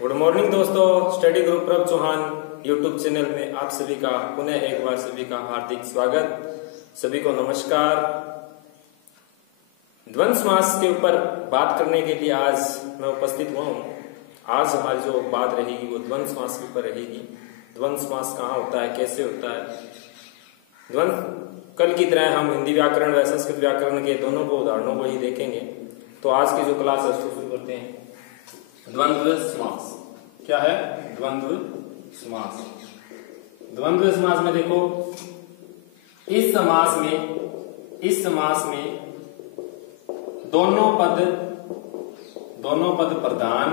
Good morning दोस्तों, study group प्रभ Chauhan YouTube channel में आप सभी का पुनः एक बार सभी का हार्दिक स्वागत। सभी को नमस्कार। द्वंद्व समास के ऊपर बात करने के लिए आज मैं उपस्थित हुआ हूँ। आज हमारी जो बात रहेगी वो द्वंद्व समास के ऊपर रहेगी। द्वंद्व समास कहाँ होता है, कैसे होता है। द्वंद्व कल की तरह हम हिंदी व्याकरण व संस्कृत व्याकरण के दोनों को उदाहरणों को ही देखेंगे। तो आज की जो क्लास है उसको शुरू करते हैं। द्वंद्व समास क्या है? द्वंद्व समास। द्वंद्व समास में देखो, इस समास में दोनों पद प्रधान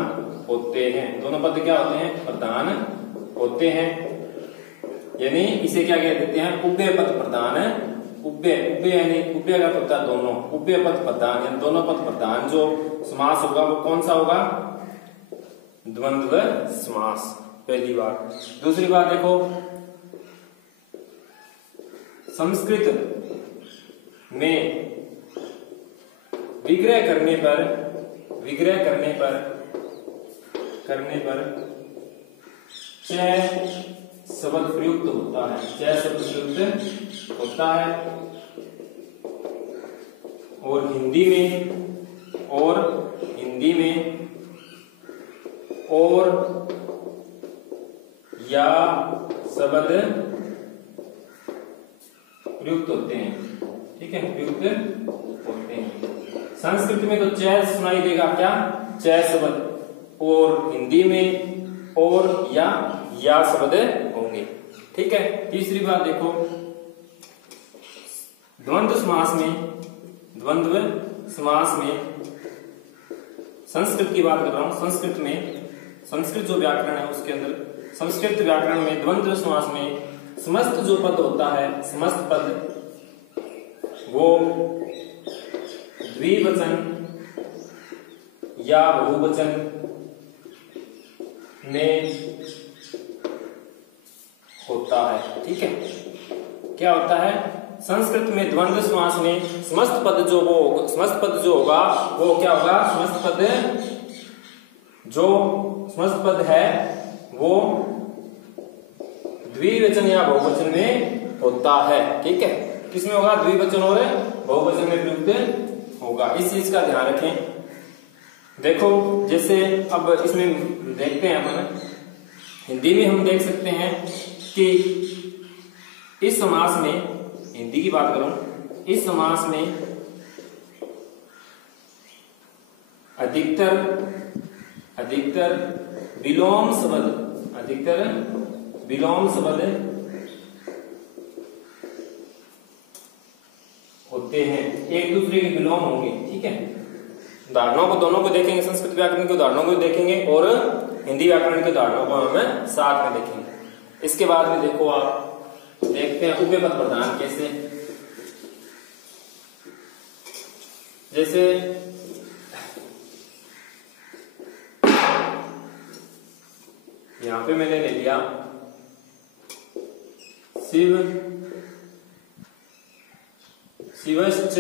होते हैं। दोनों पद क्या होते हैं? प्रधान होते हैं। यानी इसे क्या कह देते हैं? उभय पद प्रधान है। उभय यानी उभय का होता है दोनों, उभय पद प्रधान यानी दोनों पद प्रधान जो समास होगा वो कौन सा होगा? द्वंद्व समास। पहली बात। दूसरी बात देखो, संस्कृत में विग्रह करने पर च शब्द प्रयुक्त होता है। च शब्द प्रयुक्त होता है। और हिंदी में और या शब्द प्रयुक्त होते हैं। ठीक है, प्रयुक्त होते हैं। संस्कृत में तो च सुनाई देगा क्या? च शब्द। और हिंदी में और या शब्द होंगे। ठीक है। तीसरी बात देखो, द्वंद्व समास में संस्कृत की बात कर रहा हूं। संस्कृत जो व्याकरण है उसके अंदर, संस्कृत व्याकरण में द्वंद्व समास में समस्त जो पद होता है, समस्त पद वो द्विवचन या बहुवचन में होता है। ठीक है, क्या होता है? संस्कृत में द्वंद्व समास में समस्त पद जो होगा वो क्या होगा? समस्त पद है वो द्विवचन या बहुवचन में होता है। ठीक है, किसमें होगा? द्विवचन और बहुवचन में प्रयुक्त होगा। इस चीज का ध्यान रखें। देखो, जैसे अब इसमें देखते हैं अपन, हिंदी में हम देख सकते हैं कि इस समास में, हिंदी की बात करूं, इस समास में अधिकतर विलोम शब्द होते हैं। एक दूसरे के विलोम होंगे। ठीक है, उदाहरणों को दोनों को देखेंगे, संस्कृत व्याकरण के उदाहरणों को देखेंगे और हिंदी व्याकरण के उदाहरणों को हम साथ में देखेंगे। इसके बाद में देखो, आप देखते हैं उभय पद प्रधान कैसे। जैसे यहां पे मैंने ले लिया शिवश्च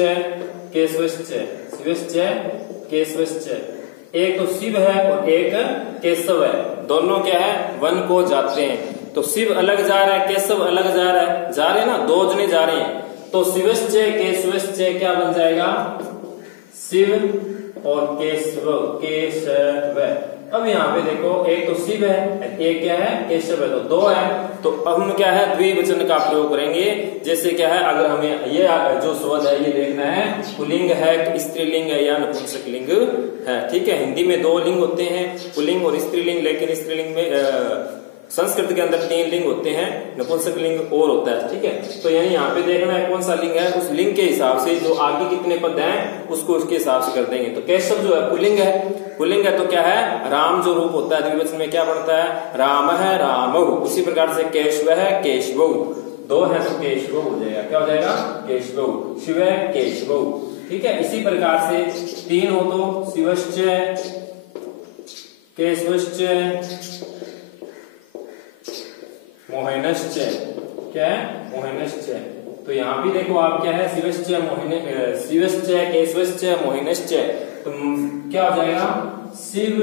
केशवश्च। एक तो शिव है और एक केशव है। दोनों क्या है? वन को जाते हैं। तो शिव अलग जा रहा है, केशव अलग जा रहे हैं ना, दो जने जा रहे हैं। तो शिवश्च केशवश्च क्या बन जाएगा? शिव और केशव। अब यहाँ पे देखो, एक तो शिव है, एक क्या है? केशव है। तो दो है। तो अब हम क्या है? द्विवचन का प्रयोग करेंगे। जैसे क्या है, अगर हमें ये जो शब्द है ये देखना है पुल्लिंग है, स्त्रीलिंग है या नपुंसकलिंग है। ठीक है, हिंदी में दो लिंग होते हैं, पुल्लिंग और स्त्रीलिंग। लेकिन स्त्रीलिंग में संस्कृत के अंदर 3 लिंग होते हैं, नपुंसक लिंग और होता है। ठीक है, तो यहाँ पे देखना है कौन सा लिंग है, उस लिंग के हिसाब से जो आगे कितने पद हैं उसको उसके हिसाब से कर देंगे। तो केशव जो है पुल्लिंग है, तो क्या है? राम जो रूप होता है द्विवचन में क्या बनता है? राम है, रामौ। उसी प्रकार से केशव है, केशवौ। दो है तो केशवौ हो जाएगा। क्या हो जाएगा? केशवौ। शिव है, केशवौ। ठीक है, इसी प्रकार से 3 हो तो शिवश्च, केशवश्च, मोहिनश्च। क्या है? मोहिनश्च। तो यहाँ भी देखो आप क्या है? शिवश्च केशवश्च मोहिनश्च। तो क्या हो जाएगा? शिव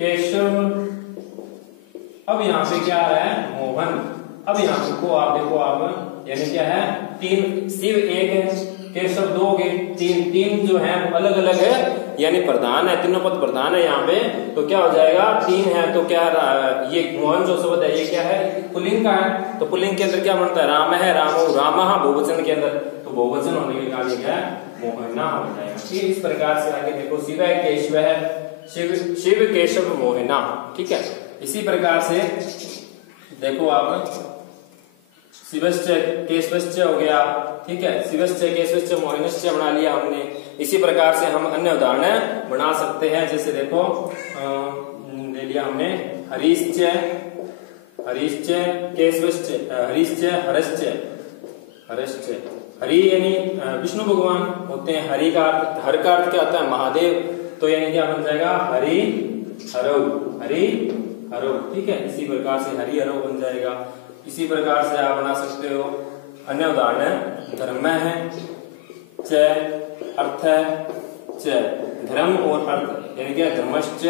केशव। अब यहाँ पे क्या आ रहा है, मोहन। अब यहाँ पे को आप देखो आप, यानी क्या है, तीन, शिव एक है, केशव दो हो गए, तीन, तीन जो है वो अलग अलग है, यानी प्रधान है, तीनों पद प्रधान है यहाँ पे। तो क्या हो जाएगा, तीन है तो क्या, ये मोहन जो शब्द है ये क्या है, पुल्लिंग का है। तो पुल्लिंग के अंदर क्या बनता है, राम है, रामो, रामः बहुवचन के अंदर, तो बहुवचन होने के कारण क्या है, मोहना हो जाएगा। ठीक, इस प्रकार से आगे देखो, शिव है, केशव है, शिव केशव मोहना। ठीक है, इसी प्रकार से देखो आप, शिवश्च केशवश्च हो गया। ठीक है, शिवश्च केशवश्च मोहिनश्च बना लिया हमने। इसी प्रकार से हम अन्य उदाहरण बना सकते हैं, जैसे देखो ले लिया हमने, हरीश्च, हरीश्च केशवश्च, हरीश्च हरश्च, हरश्च। हरि यानी विष्णु भगवान होते हैं, हरि का अर्थ, हर का अर्थ क्या होता है, महादेव। तो यानी क्या बन जाएगा, हरि हरौ, हरि हरौ। ठीक है, इसी प्रकार से हरि हरौ बन जाएगा। इसी प्रकार से आप बना सकते हो अन्य उदाहरण, धर्म है, च अर्थ च, धर्म और अर्थ यानी क्या, धर्मश्च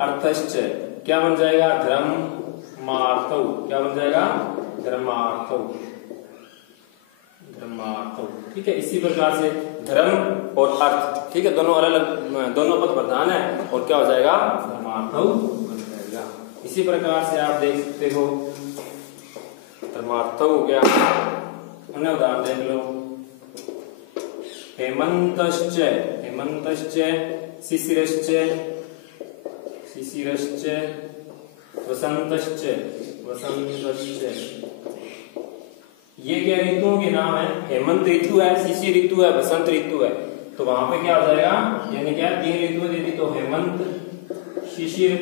अर्थश्च, क्या बन जाएगा, धर्मार्थौ। क्या बन जाएगा, धर्मार्थौ, धर्मार्थौ। ठीक है, इसी प्रकार से धर्म और अर्थ, ठीक है, दोनों अलग अलग, दोनों पद प्रधान है, और क्या हो जाएगा, धर्मार्थौ बन जाएगा। इसी प्रकार से आप देख सकते हो, धर्मार्थ हो गया। अन्य उदाहरण देख लो, हेमंतश्च, हेमंतश्च शिशिरश्च, शिशिरश्च वसंतश्च, वसंतश्च। ये क्या ऋतुओं के नाम है, हेमंत ऋतु है, शिशिर ऋतु है, वसंत ऋतु है। तो वहां पे क्या हो जाएगा, यानी क्या, तीन ऋतुएं दे दी, तो हेमंत, शिशिर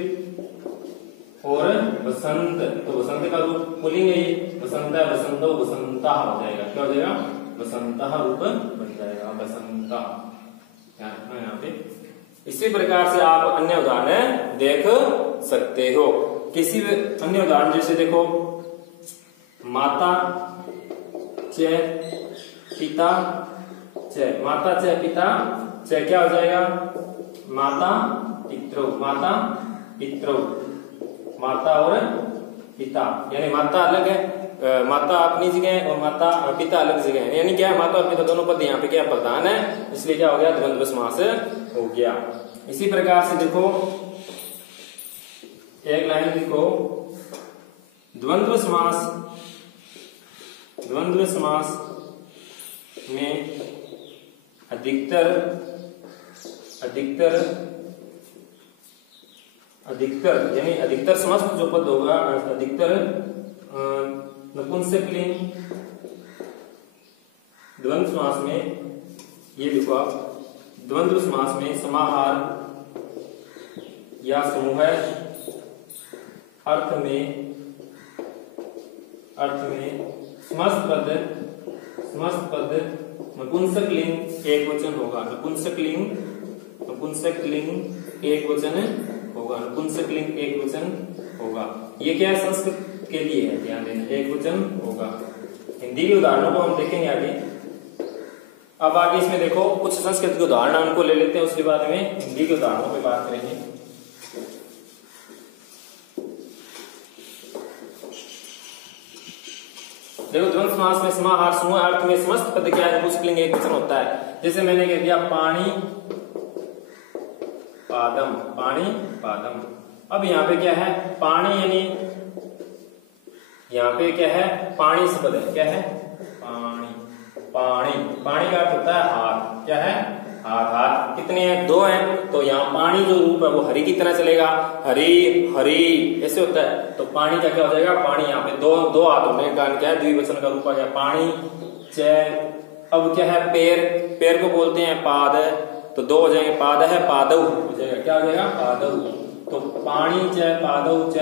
और वसंत। तो वसंत का रूप पुल्लिंग है, वसंत है, वसंतो, वसंता हो जाएगा। क्या हो जाएगा, वसंता रूप बन जाएगा, वसंता। यहाँ पे इसी प्रकार से आप अन्य उदाहरण देख सकते हो। किसी अन्य उदाहरण जैसे देखो, माता च पिता च, माता च पिता च, क्या हो जाएगा, माता पितरौ, माता पितरौ, माता और पिता। यानी माता अलग है, माता अपनी जगह है, और माता पिता अलग जगह है। यानी क्या है, माता और पिता दोनों पद यहाँ पे क्या प्रधान है, इसलिए क्या हो गया, द्वंद्व समास हो गया। इसी प्रकार से देखो, एक लाइन लिखो, द्वंद्व समास, द्वंद्व समास में अधिकतर, अधिकतर, अधिकतर यानी अधिकतर समस्त जो पद होगा, अधिकतर नपुंसकलिंग द्वंद्व समास में, ये लिखो आप, द्वंद्व समास में समाहार या समूह अर्थ में, अर्थ में समस्त पद नपुंसकलिंग एक वचन होगा, नपुंसकलिंग, नपुंसकलिंग एक वचन होगा, नपुंसकलिंग एक वचन होगा। ये क्या है, संस्कृत के लिए है, ध्यान देना, एक वचन होगा। हिंदी के उदाहरणों को हम देखेंगे आगे। अब आगे इसमें देखो, कुछ संस्कृत के उदाहरण उनको ले लेते हैं, उसके बाद में हिंदी के उदाहरणों पे बात करेंगे। देखो, द्वंद्व समास में समाहार समूह अर्थ में समस्त पद क्या है, नपुंसकलिंग एक वचन होता है। जैसे मैंने कह दिया, पानी पादम, पानी पादम। अब यहाँ पे क्या है, पानी यानी यहाँ पे क्या है, पानी शब्द है, क्या है, पानी, पानी, पानी का अर्थ होता है हाथ, क्या है, हाथ। हाथ कितने हैं, दो हैं, तो यहाँ पानी जो रूप है वो हरि की तरह चलेगा, हरि हरि ऐसे होता है। तो पानी का क्या हो जाएगा, पानी, यहाँ पे दो हाथ होने के कारण क्या है, द्विवचन का रूप आ गया, पानी च। अब क्या है, पैर, पैर को बोलते हैं पाद, तो दो हो जाएंगे, पाद है, पादौ हो जाएगा, क्या हो जाएगा, पादौ। तो पानी च पादौ च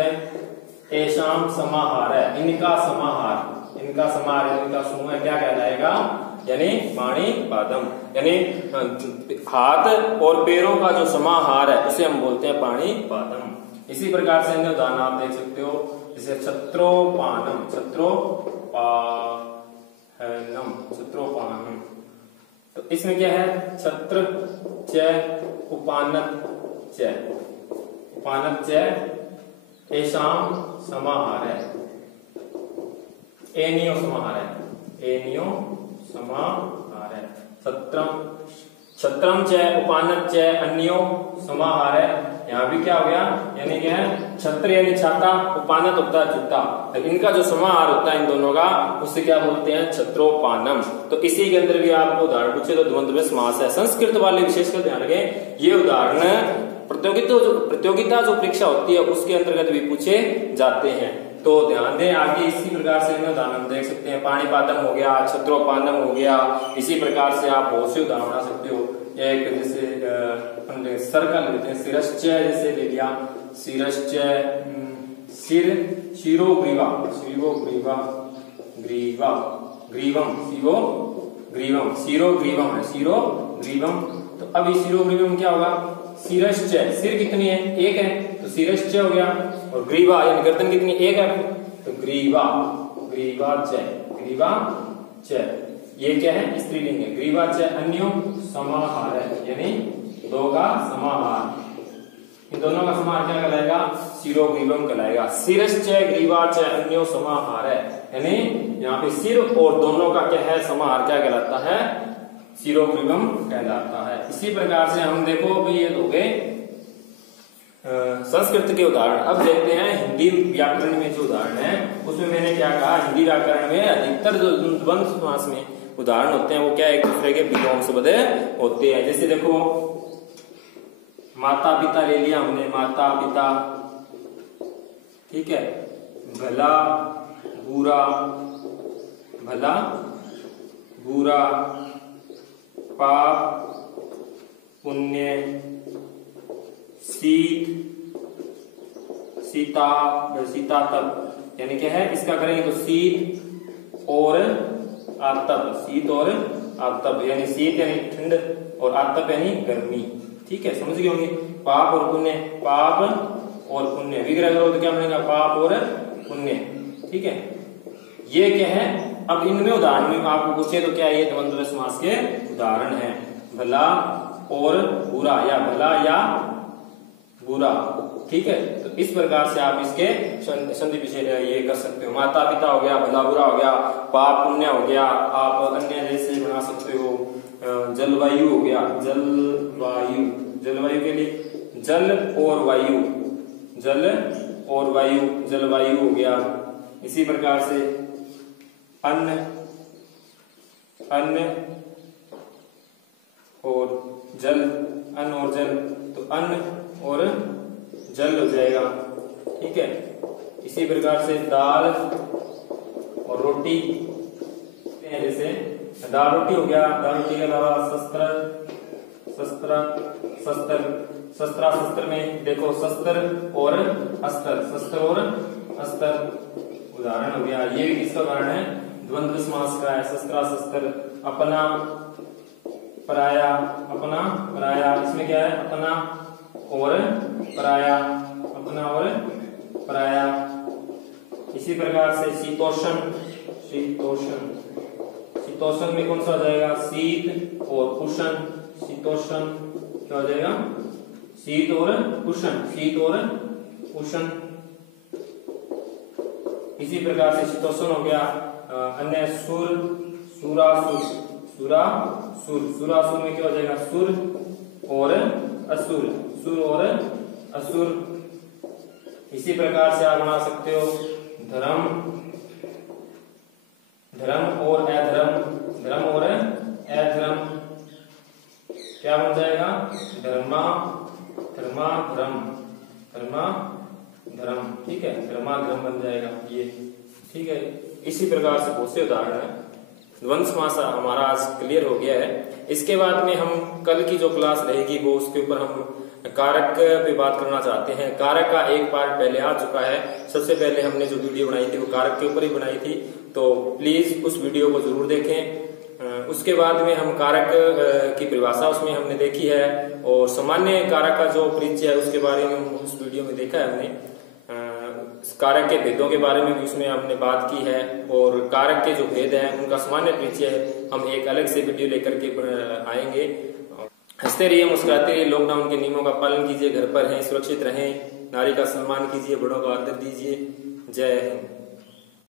एषाम समाहार है, इनका समाहार, इनका समाहार, इनका समूह क्या कहलाएगा, यानी पाणी पादम, यानी हाथ और पैरों का जो समाहार है उसे हम बोलते हैं पाणी पादम। इसी प्रकार से अन्य उदाहरण आप देख सकते हो, जैसे छत्रोपानम, छत्रोपानम, छत्रोपानम। तो इसमें क्या है, छत्र च उपानत च, उपानच्च एषाम समाहारः, एनियो समाहारः, एनियो समाहारः। छत्रम च उपानच्च अन्यो समाहारः। यहाँ भी क्या हो गया, यानी क्या है, छत्र यानी छाता, उपानत होता है जूता, इनका जो समाहार होता है इन दोनों का, उससे क्या बोलते हैं, छत्रोपानम। तो इसी के अंदर भी आपको उदाहरण पूछे तो द्वंद्व समास है। संस्कृत वाले विशेषकर ध्यान रखें, ये उदाहरण प्रतियोगिता जो परीक्षा होती है उसके अंतर्गत भी पूछे जाते हैं। तो ध्यान दें, आगे इसी प्रकार से उदाहरण देख सकते हैं, पाणिपादम हो गया, छत्रोपानम हो गया। इसी प्रकार से आप बहुत से उदाहरण बना सकते हो। एक जैसे सर का लेते हैं, सिरश्च जैसे ले लिया, सिरश्च सिर, शिरोग्रीवा, शिरोग्रीवा, ग्रीवा, ग्रीवम, शिरोग्रीवम, शिरोग्रीवम है, शिरोग्रीवम। तो अभी शिरोग्रीवम क्या होगा, सिरश्च, सिर कितनी है, एक है, तो सिरश्च हो गया। और ग्रीवा यानी गर्दन कितनी, एक है, तो ग्रीवा, ग्रीवा च, ग्रीवा च, ये क्या है, स्त्रीलिंग है। ग्रीवा च अन्यो समाहार है, यानी दो का समाहार, इन दोनों का समाहार क्या कहलाएगा, शिरोग्रीवम कहलाएगा। सिरश्च ग्रीवा च अन्यो समाहार है, यानी यहाँ पे सिर और दोनों का क्या है, समाहार क्या कहलाता है, शिरोग्रीवम कहलाता है। इसी प्रकार से हम देखो भी ये हो गए संस्कृत के उदाहरण। अब देखते हैं हिंदी व्याकरण में जो उदाहरण है, उसमें मैंने क्या कहा, हिंदी व्याकरण में अधिकतर जो द्वंद्व समास में उदाहरण होते हैं वो क्या, एक दूसरे के विलोम शब्द होते हैं। जैसे देखो माता पिता ले लिया हमने, माता पिता, ठीक है, भला बुरा, भला बुरा, पाप पुण्य, शीत सीता, सीता तप, यानी क्या है, इसका करेंगे तो शीत और आतप, शीत और आतप, यानी शीत यानी ठंड और आतप यानी गर्मी, ठीक है, समझ गए होंगे। पाप और पुण्य, पाप और पुण्य, विग्रह करो तो क्या बनेगा, पाप और पुण्य, ठीक है, ये क्या है। अब इनमें उदाहरण में आपको पूछे तो क्या, ये द्वंद्व समास के उदाहरण है, भला और बुरा, या भला या बुरा, ठीक है। तो इस प्रकार से आप इसके संधि विषय ये कर सकते हो। माता पिता हो गया, भला बुरा हो गया, पाप पुण्य हो गया, आप अन्य जैसे बना सकते हो, जलवायु हो गया, जलवायु, जलवायु के लिए जल और वायु, जल और वायु, जलवायु हो गया। इसी प्रकार से अन्न, अन्न और जल, अन्न और जल, तो अन्न और जल हो जाएगा, ठीक है। इसी प्रकार से दाल और रोटी, जैसे दाल रोटी हो गया, दाल रोटी के अलावा शस्त्र, शस्त्र, शस्त्र, शस्त्र, शस्त्र में देखो शस्त्र और अस्त्र, शस्त्र और अस्त्र उदाहरण हो गया। ये भी किसका उदाहरण है, द्वंद्व समास का है। शस्त्र शस्त्र, अपना पराया, अपना पराया, इसमें क्या है, अपना और पराया, अपना और पराया। इसी प्रकार से शीतोष्ण, शीतोष्ण, शीतोष्ण में कौन सा हो जाएगा, शीत और उष्ण, शीतोष्ण क्या हो जाएगा, शीत और उष्ण, शीत और उष्ण। इसी प्रकार से शीतोष्ण हो गया। अन्य सुर, सुरासुर, सुरासुर, सुरासुर में क्या हो जाएगा, सुर और असुर, सुर और असुर। इसी प्रकार से आप बना सकते हो धर्म, धर्म और अधर्म, धर्म और अधर्म क्या बन जाएगा, धर्मा, धर्मा धर्म, धर्मा धर्म, ठीक है, धर्मा धर्म बन जाएगा ये, ठीक है। इसी प्रकार से बहुत से उदाहरण है। द्वंद्व समास हमारा आज क्लियर हो गया है। इसके बाद में हम कल की जो क्लास रहेगी वो उसके ऊपर हम कारक पे बात करना चाहते हैं। कारक का एक पार्ट पहले आ चुका है। सबसे पहले हमने जो वीडियो बनाई थी वो कारक के ऊपर ही बनाई थी, तो प्लीज उस वीडियो को जरूर देखें। उसके बाद में हम कारक की परिभाषा उसमें हमने देखी है और सामान्य कारक का जो परिचय है उसके बारे में उस वीडियो में देखा है हमने। कारक के भेदों के बारे में भी उसमें हमने बात की है और कारक के जो भेद हैं उनका सामान्य परिचय हम एक अलग से वीडियो लेकर के आएंगे। हंसते रहिए, मुस्कुराते रहिए, लॉकडाउन के नियमों का पालन कीजिए, घर पर रहें, सुरक्षित रहें, नारी का सम्मान कीजिए, बड़ों का आदर दीजिए। जय हिंद।